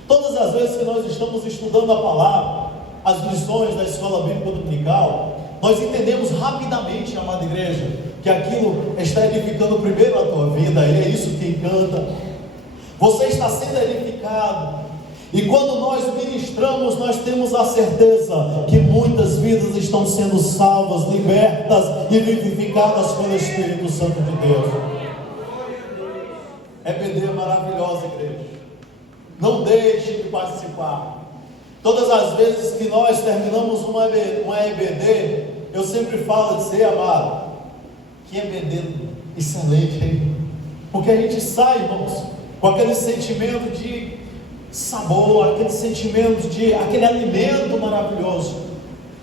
Todas as vezes que nós estamos estudando a palavra, as lições da escola bíblica dominical, nós entendemos rapidamente, amada igreja, que aquilo está edificando primeiro a tua vida, e é isso que encanta. Você está sendo edificado, e quando nós ministramos, nós temos a certeza que muitas vidas estão sendo salvas, libertas e vivificadas pelo Espírito Santo de Deus. EBD é maravilhosa, igreja. Não deixe de participar. Todas as vezes que nós terminamos uma EBD, eu sempre falo de ser amado. Que EBD excelente, hein? Porque a gente sai, irmãos, com aquele sentimento de sabor, aquele sentimento de aquele alimento maravilhoso.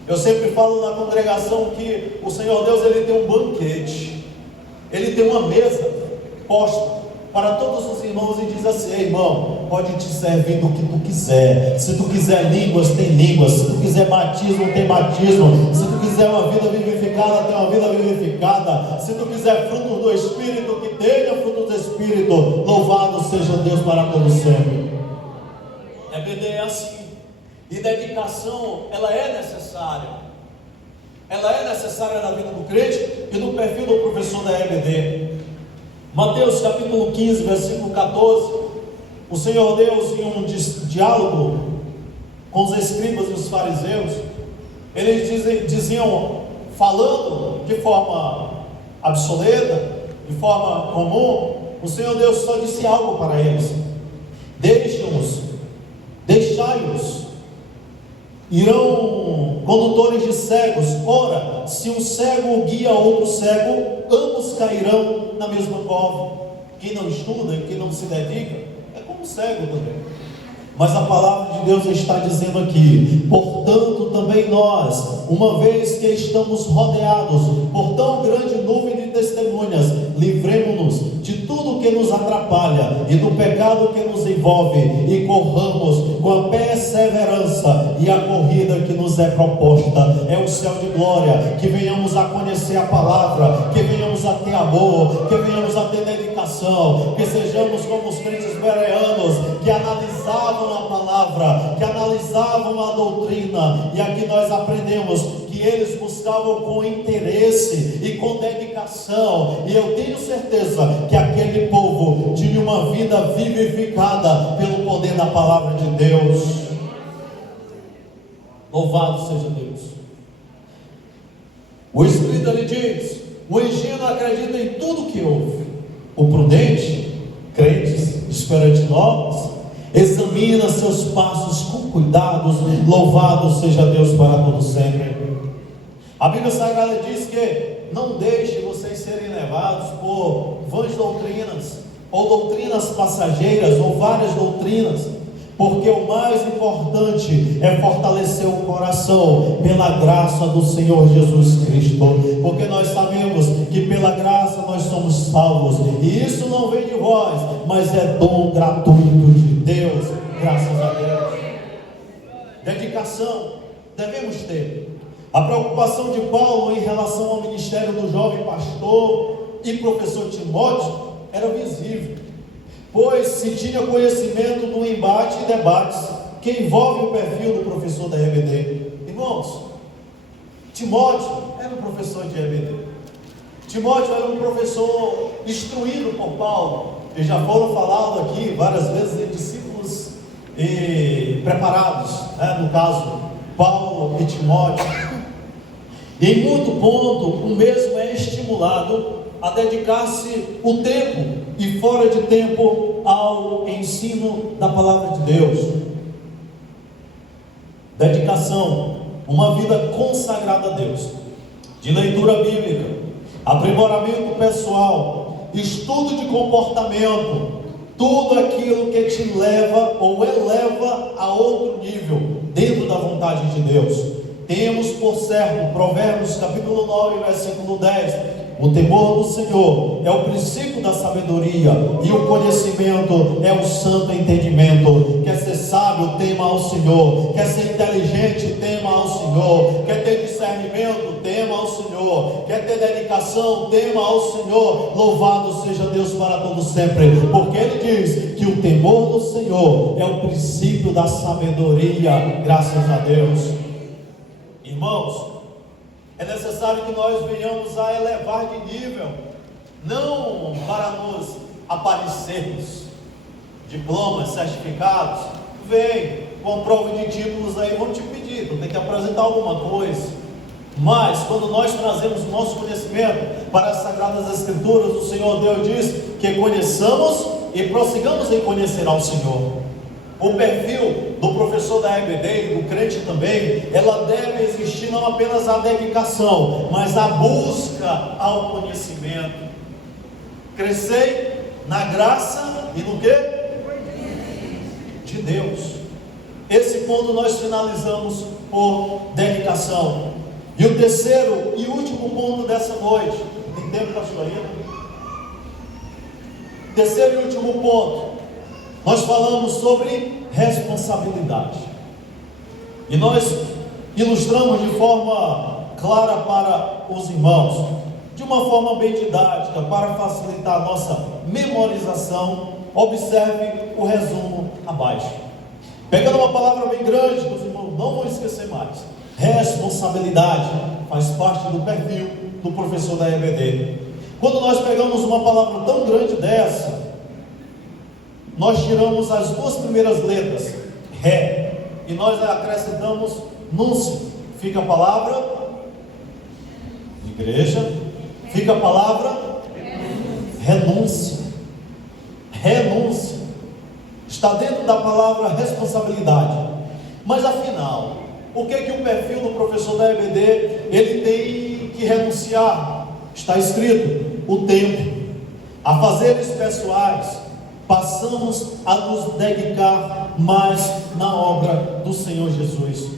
Eu sempre falo na congregação que o Senhor Deus, Ele tem um banquete, Ele tem uma mesa posta para todos os irmãos e diz assim: ei, irmão, pode te servir do que tu quiser. Se tu quiser línguas, tem línguas. Se tu quiser batismo, tem batismo. Se tu quiser uma vida vivificada, tem uma vida vivificada. Se tu quiser frutos do Espírito, que tenha frutos do Espírito. Louvado seja Deus para todo sempre. EBD é assim. E dedicação, ela é necessária. Ela é necessária na vida do crente e no perfil do professor da EBD. Mateus capítulo 15, versículo 14. O Senhor Deus, em um diálogo com os escribas e os fariseus, eles diziam, falando de forma obsoleta, de forma comum, o Senhor Deus só disse algo para eles: deixai-os, irão condutores de cegos. Ora, se um cego guia outro cego, ambos cairão na mesma cova. Quem não estuda e quem não se dedica é como cego também. Mas a palavra de Deus está dizendo aqui: portanto também nós, uma vez que estamos rodeados por tão grande nuvem de testemunhas, livremo-nos de tudo que nos atrapalha e do pecado que nos envolve, e corramos com a perseverança e a corrida que nos é proposta. É o céu de glória, que venhamos a conhecer a palavra, que venhamos a ter amor, que venhamos a ter dedicação, que sejamos como os crentes bereanos, que analisavam a palavra, que analisavam a doutrina. E aqui nós aprendemos que eles buscavam com interesse e com dedicação, e eu tenho certeza que aquele povo tinha uma vida vivificada pelo poder da palavra de Deus. Louvado seja Deus. O Espírito lhe diz: o ingênuo acredita em tudo que ouve, o prudente, crentes, esperante novos, examina seus passos com cuidados. Louvado seja Deus para todo sempre. A Bíblia Sagrada diz que não deixe vocês serem levados por vãs doutrinas, ou doutrinas passageiras, ou várias doutrinas, porque o mais importante é fortalecer o coração pela graça do Senhor Jesus Cristo, porque nós sabemos que pela graça nós somos salvos, e isso não vem de vós, mas é dom gratuito de Deus. Graças a Deus. Dedicação devemos ter. A preocupação de Paulo em relação ao ministério do jovem pastor e professor Timóteo era visível, pois se tinha conhecimento do embate e debates que envolve o perfil do professor da EBD. Irmãos, Timóteo era um professor de EBD. Timóteo era um professor instruído por Paulo, e já foram falados aqui várias vezes de discípulos preparados, no caso Paulo e Timóteo. E em muito ponto o mesmo é estimulado a dedicar-se o tempo e fora de tempo ao ensino da palavra de Deus. Dedicação, uma vida consagrada a Deus, de leitura bíblica, aprimoramento pessoal, estudo de comportamento, tudo aquilo que te leva ou eleva a outro nível dentro da vontade de Deus. Temos por certo, Provérbios capítulo 9, versículo 10, o temor do Senhor é o princípio da sabedoria, e o conhecimento é o santo entendimento. Quer ser sábio, tema ao Senhor. Quer ser inteligente, tema ao Senhor. Quer ter discernimento, tema ao Senhor. Quer ter dedicação, tema ao Senhor. Louvado seja Deus para todo sempre, porque Ele diz que o temor do Senhor é o princípio da sabedoria. Graças a Deus. Irmãos, é necessário que nós venhamos a elevar de nível, não para nos aparecermos, diplomas, certificados. Vem, com prova de títulos aí, vão te pedir, tu tem que apresentar alguma coisa. Mas, quando nós trazemos o nosso conhecimento para as Sagradas Escrituras, o Senhor Deus diz que conheçamos e prossigamos em conhecer ao Senhor. O perfil do professor da EBD e do crente também, ela deve existir não apenas a dedicação, mas a busca ao conhecimento. Crescei Na graça e no quê? De Deus. Esse ponto nós finalizamos por dedicação. E o terceiro e último ponto dessa noite. Tem tempo, pastor, ainda? Terceiro e último ponto. Nós falamos sobre responsabilidade. E nós ilustramos de forma clara para os irmãos, de uma forma bem didática, para facilitar a nossa memorização. Observe o resumo abaixo. Pegando uma palavra bem grande, que os irmãos não vão esquecer mais. Responsabilidade faz parte do perfil do professor da EBD. Quando nós pegamos uma palavra tão grande dessa, nós tiramos as duas primeiras letras, ré, e nós acrescentamos núncio. Fica a palavra igreja, fica a palavra renúncia. Renúncia está dentro da palavra responsabilidade. Mas afinal, o que o perfil do professor da EBD ele tem que renunciar? Está escrito: o tempo, a fazeres pessoais, passamos a nos dedicar mais na obra do Senhor Jesus.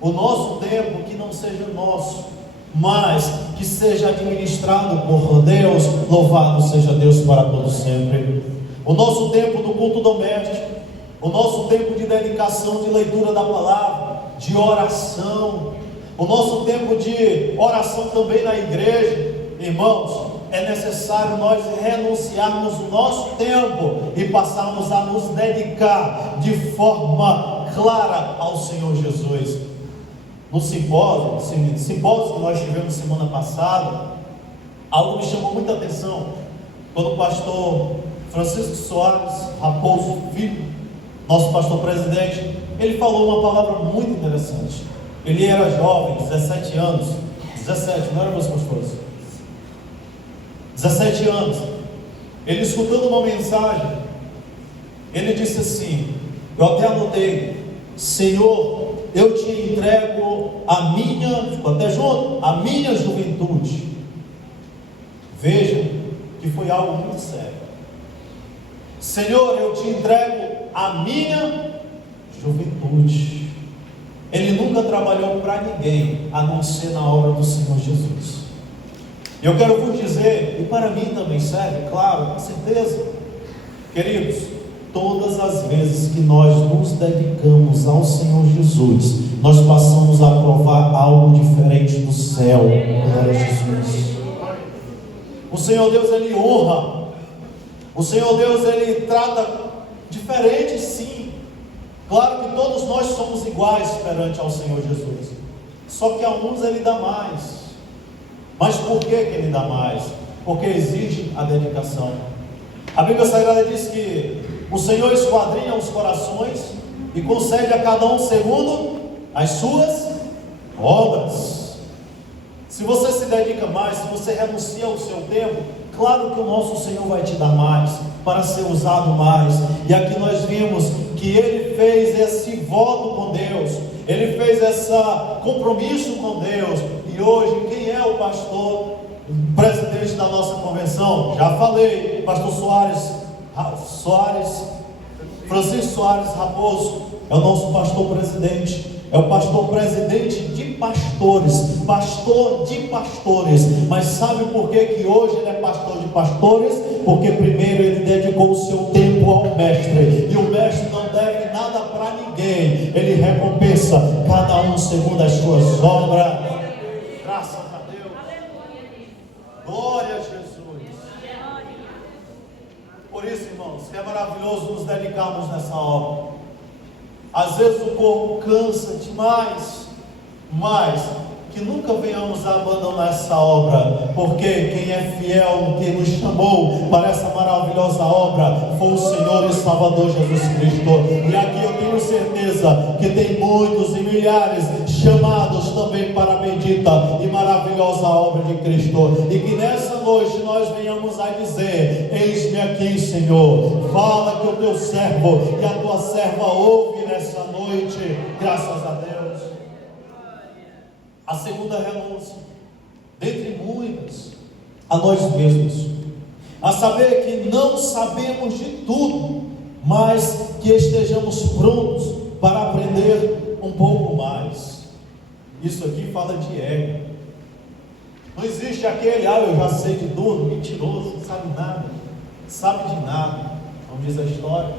O nosso tempo que não seja nosso, mas que seja administrado por Deus. Louvado seja Deus para todos sempre. O nosso tempo do culto doméstico, o nosso tempo de dedicação, de leitura da palavra, de oração, o nosso tempo de oração também na igreja. Irmãos, é necessário nós renunciarmos o nosso tempo e passarmos a nos dedicar de forma clara ao Senhor Jesus. No simpósio que nós tivemos semana passada, algo me chamou muita atenção, quando o pastor Francisco Soares Raposo Filho, nosso pastor presidente, ele falou uma palavra muito interessante. Ele era jovem, 17 anos, 17, não era, meus pastores? 17 anos, ele escutando uma mensagem, ele disse assim, eu até anotei: Senhor, eu te entrego a minha, ficou até junto, a minha juventude. Veja que foi algo muito sério. Senhor, eu te entrego a minha juventude. Ele nunca trabalhou para ninguém, a não ser na obra do Senhor Jesus. Eu quero vos dizer, e para mim também serve, claro, com certeza, queridos, todas as vezes que nós nos dedicamos ao Senhor Jesus, nós passamos a provar algo diferente do céu. Glória a Jesus. O Senhor Deus, Ele honra. O Senhor Deus, Ele trata diferente, sim. Claro que todos nós somos iguais perante ao Senhor Jesus, só que a uns Ele dá mais. Mas por que Ele dá mais? Porque exige a dedicação. A Bíblia Sagrada diz que o Senhor esquadrinha os corações e concede a cada um segundo as suas obras. Se você se dedica mais, se você renuncia ao seu tempo, claro que o nosso Senhor vai te dar mais, para ser usado mais. E aqui nós vimos que Ele fez esse voto com Deus, Ele fez esse compromisso com Deus. E hoje, quem é o pastor presidente da nossa convenção? Já falei, pastor Francisco Soares Raposo é o nosso pastor presidente. É o pastor presidente de pastores, pastor de pastores. Mas sabe por que hoje ele é pastor de pastores? Porque primeiro ele dedicou o seu tempo ao mestre, e o mestre não deve nada para ninguém, ele recompensa cada um segundo as suas obras. Graças a Deus. Glória a Jesus. Por isso, irmãos, é maravilhoso nos dedicarmos nessa obra. Às vezes o corpo cansa demais, mas que nunca venhamos a abandonar essa obra, porque quem é fiel, quem nos chamou para essa maravilhosa obra, foi o Senhor e Salvador Jesus Cristo. E aqui eu tenho certeza que tem muitos e milhares chamados também para a bendita e maravilhosa obra de Cristo. E que nessa noite nós venhamos a dizer: eis-me aqui, Senhor, fala que o teu servo e a tua serva ouve nessa noite. Graças a Deus. A segunda renúncia, dentre muitas, a nós mesmos. a saber que não sabemos de tudo, mas que estejamos prontos para aprender um pouco mais. Isso aqui fala de ego. Não existe aquele, eu já sei de tudo, mentiroso, não sabe nada, sabe de nada, como diz a história.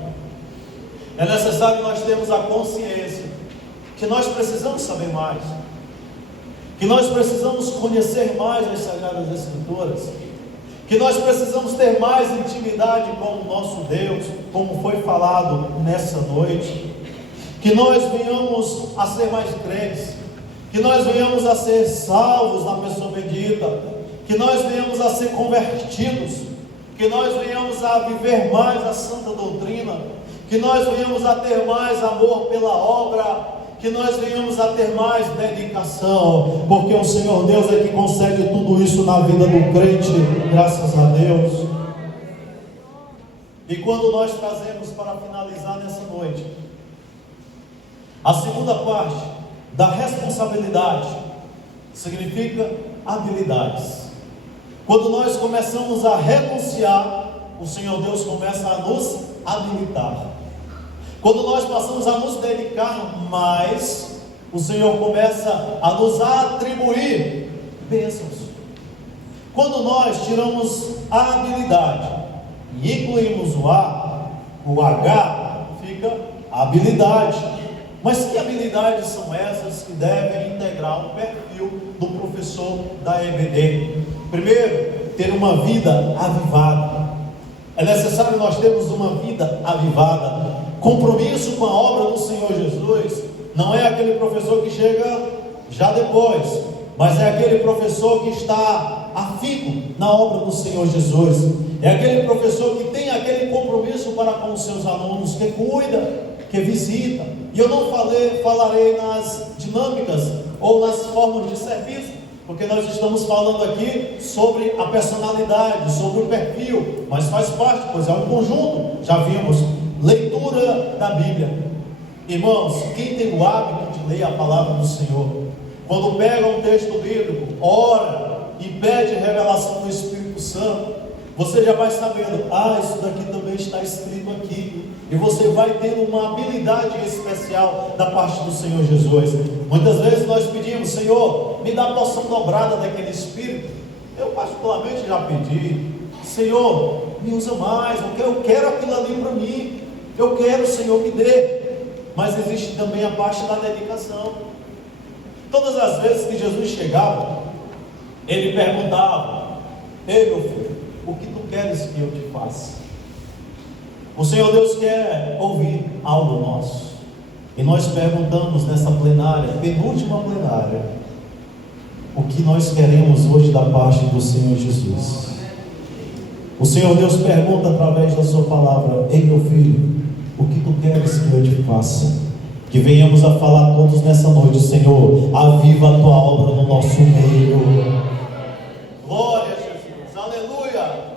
É necessário nós termos a consciência que nós precisamos saber mais, que nós precisamos conhecer mais as Sagradas Escrituras, que nós precisamos ter mais intimidade com o nosso Deus, como foi falado nessa noite, que nós venhamos a ser mais crentes, que nós venhamos a ser salvos na pessoa bendita, que nós venhamos a ser convertidos, que nós venhamos a viver mais a santa doutrina, que nós venhamos a ter mais amor pela obra, que nós venhamos a ter mais dedicação, porque o Senhor Deus é que concede tudo isso na vida do crente, graças a Deus. E quando nós trazemos, para finalizar nessa noite, a segunda parte da responsabilidade, significa habilidades. Quando nós começamos a renunciar, o Senhor Deus começa a nos habilitar. Quando nós passamos a nos dedicar mais, o Senhor começa a nos atribuir bênçãos. Quando nós tiramos a habilidade e incluímos o H, fica habilidade. Mas que habilidades são essas que devem integrar o perfil do professor da EBD? Primeiro, ter uma vida avivada. É necessário nós termos uma vida avivada. Compromisso com a obra do Senhor Jesus. Não é aquele professor que chega já depois, mas é aquele professor que está afinco na obra do Senhor Jesus. É aquele professor que tem aquele compromisso para com os seus alunos, que cuida, que visita. E eu não falarei nas dinâmicas ou nas formas de serviço, porque nós estamos falando aqui sobre a personalidade, sobre o perfil, mas faz parte, pois é um conjunto. Já vimos leitura da Bíblia. Irmãos, quem tem o hábito de ler a palavra do Senhor, quando pega um texto bíblico, ora e pede revelação do Espírito Santo, você já vai sabendo, isso daqui também está escrito aqui, e você vai tendo uma habilidade especial da parte do Senhor Jesus. Muitas vezes nós pedimos, Senhor, me dá a porção dobrada daquele Espírito. Eu particularmente já pedi, Senhor, me usa mais, eu quero aquilo ali para mim, eu quero, Senhor, me dê. Mas existe também a parte da dedicação. Todas as vezes que Jesus chegava, ele perguntava, ei meu filho, o que tu queres que eu te faça? O Senhor Deus quer ouvir algo nosso. E nós perguntamos nessa plenária, penúltima plenária, o que nós queremos hoje da parte do Senhor Jesus. O Senhor Deus pergunta através da sua palavra, ei meu filho, o que tu queres que eu te faça? Que venhamos a falar todos nessa noite, Senhor, aviva a tua obra no nosso meio. Glória a Jesus, aleluia.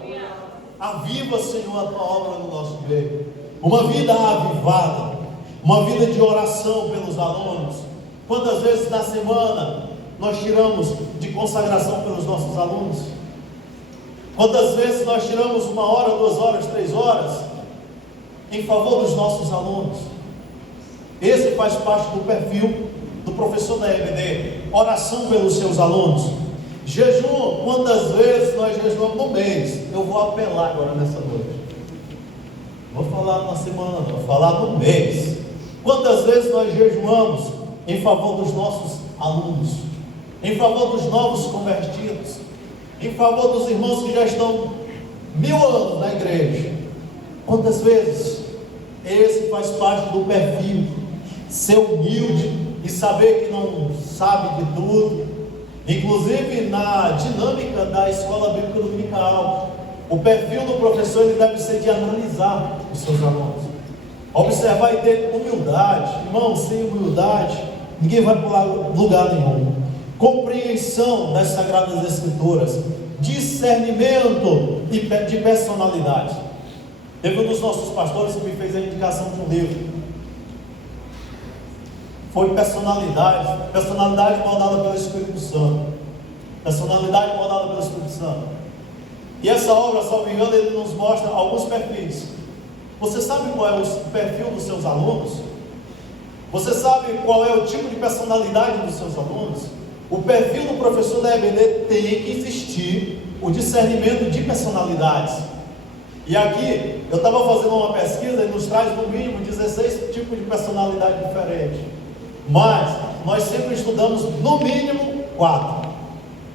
Aviva, Senhor, a tua obra no nosso meio. Uma vida avivada, uma vida de oração pelos alunos. Quantas vezes na semana nós tiramos de consagração pelos nossos alunos? Quantas vezes nós tiramos 1 hora, 2 horas, 3 horas em favor dos nossos alunos? Esse faz parte do perfil do professor da EBD. Oração pelos seus alunos. Jejum, quantas vezes nós jejuamos no mês? Eu vou apelar agora nessa noite. Vou falar na semana, vou falar no mês. Quantas vezes nós jejuamos em favor dos nossos alunos, em favor dos novos convertidos, em favor dos irmãos que já estão 1000 anos na igreja? Quantas vezes? Esse faz parte do perfil, ser humilde e saber que não sabe de tudo. Inclusive na dinâmica da escola bíblica dominical, o perfil do professor ele deve ser de analisar os seus alunos, observar e ter humildade. Irmão, sem humildade ninguém vai para lugar nenhum. Compreensão das Sagradas Escrituras, discernimento de personalidade. Teve um dos nossos pastores que me fez a indicação de um livro. Foi personalidade moldada pelo Espírito Santo. Personalidade moldada pelo Espírito Santo. E essa obra, salvo engano, ele nos mostra alguns perfis. Você sabe qual é o perfil dos seus alunos? Você sabe qual é o tipo de personalidade dos seus alunos? O perfil do professor da EBD tem que existir o discernimento de personalidades. E aqui, eu estava fazendo uma pesquisa e nos traz no mínimo 16 tipos de personalidade diferentes. Mas, nós sempre estudamos no mínimo 4.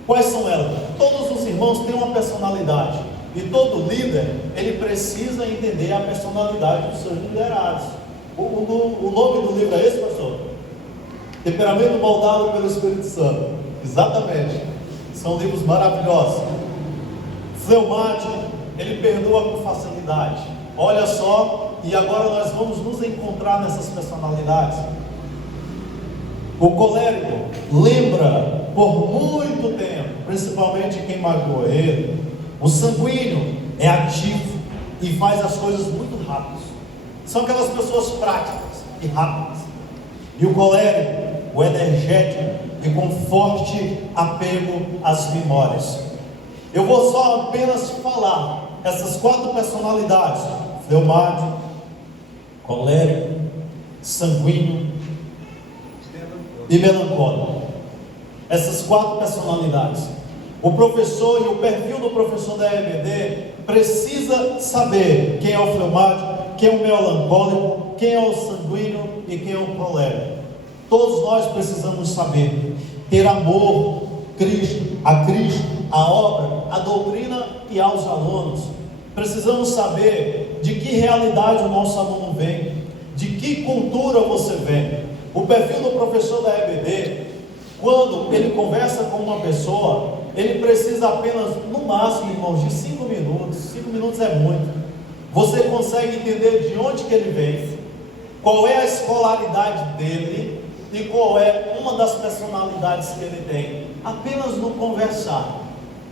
Quais são elas? Todos os irmãos têm uma personalidade. E todo líder, ele precisa entender a personalidade dos seus liderados. O nome do livro é esse, pastor? Temperamento moldado pelo Espírito Santo. Exatamente. São livros maravilhosos. Fleumático, ele perdoa com facilidade. Olha só, e agora nós vamos nos encontrar nessas personalidades. O colérico lembra por muito tempo, principalmente quem magoou ele. O sanguíneo é ativo e faz as coisas muito rápido. São aquelas pessoas práticas e rápidas. E o colérico, o energético e com forte apego às memórias. Eu vou só apenas falar essas 4 personalidades: fleumático, colérico, sanguíneo e melancólico. Essas 4 personalidades. O professor e o perfil do professor da EBD precisa saber quem é o fleumático, quem é o melancólico, quem é o sanguíneo e quem é o colérico. Todos nós precisamos saber, ter amor a Cristo, a obra, a doutrina e aos alunos. Precisamos saber de que realidade o nosso aluno vem, de que cultura você vem. O perfil do professor da EBD, quando ele conversa com uma pessoa, ele precisa apenas, no máximo, irmãos, de 5 minutos. 5 minutos é muito. Você consegue entender de onde que ele vem, qual é a escolaridade dele e qual é uma das personalidades que ele tem. Apenas no conversar,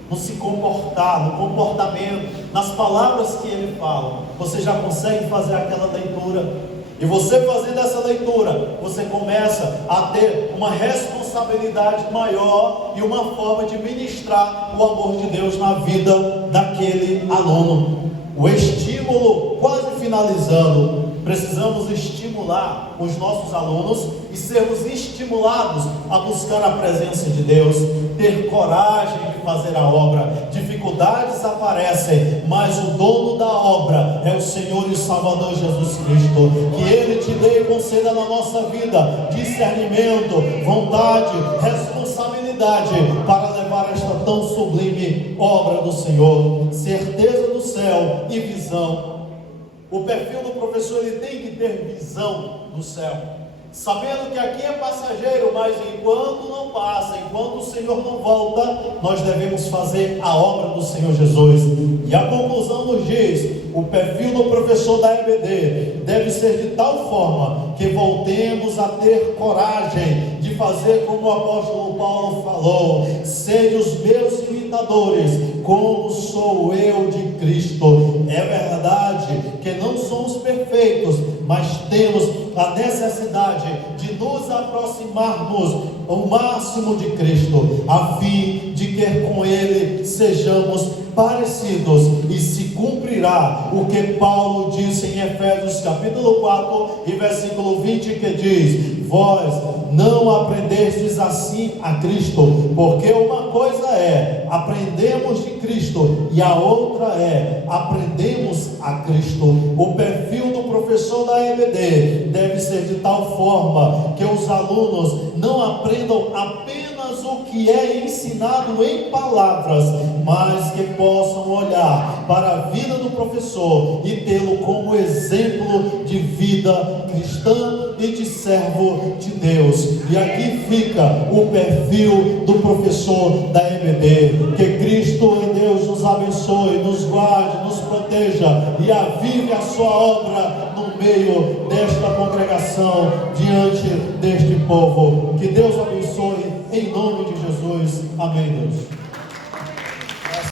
no se comportar, no comportamento, nas palavras que ele fala, você já consegue fazer aquela leitura. E você fazendo essa leitura, você começa a ter uma responsabilidade maior e uma forma de ministrar o amor de Deus na vida daquele aluno. O estímulo, quase finalizando, precisamos estimular os nossos alunos e sermos estimulados a buscar a presença de Deus, ter coragem de fazer a obra. Dificuldades aparecem, mas o dono da obra é o Senhor e Salvador Jesus Cristo. Que Ele te dê e conceda na nossa vida discernimento, vontade, responsabilidade para levar esta tão sublime obra do Senhor, certeza do céu e visão. O perfil do professor, ele tem que ter visão do céu, sabendo que aqui é passageiro, mas enquanto não passa, enquanto o Senhor não volta, nós devemos fazer a obra do Senhor Jesus. E a conclusão nos diz: o perfil do professor da EBD deve ser de tal forma que voltemos a ter coragem de fazer como o apóstolo Paulo falou: sede os meus imitadores, como sou eu de Cristo. É verdade que não somos perfeitos, mas temos a necessidade de nos aproximarmos ao máximo de Cristo, a fim de que com Ele sejamos parecidos, e se cumprirá o que Paulo disse em Efésios capítulo 4 e versículo 20, que diz: vós não aprendestes assim a Cristo, porque uma coisa é aprendemos de Cristo e a outra é aprendemos a Cristo. O perfil do professor da EBD deve ser de tal forma que os alunos não aprendam apenas o que é ensinado em palavras, mas que possam olhar para a vida do professor e tê-lo como exemplo de vida cristã e de servo de Deus. E aqui fica o perfil do professor da EBD. Que Cristo e Deus nos abençoe, nos guarde, nos proteja e avive a sua obra no meio desta congregação, diante deste povo. Que Deus abençoe, em nome de Jesus. Amém, Deus.